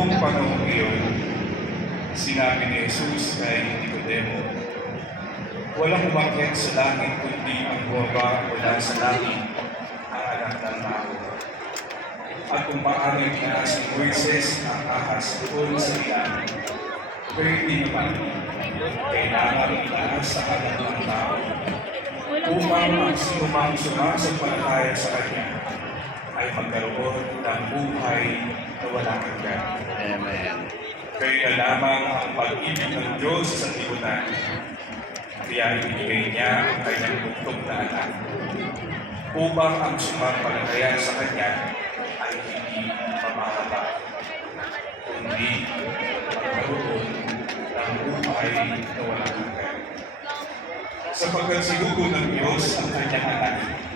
Noong panahon iyon, sinabi ni Jesus kay Nicodemo, walang umakyat sa langit kundi ang bumaba mula sa langit, ang anak ng tao. At kung paano tinaas ni Moises ang ahas doon sa ilang, pero hindi naman kailangan itaas sa anak ng tao upang ang sinumang sumasampalataya sa Kanya ay magkaroon ng buhay na walang hanggan. Amen. Kaya lamang ang pag-ibig ng Diyos sa sanlibutan, kaya ibinigay niya ang kanyang bugtong na anak upang ang sumampalataya sa Kanya ay hindi mamahaba, kundi magkaroon ng buhay na walang hanggan. Sapagkat sinugo ng Diyos ang kanyang anak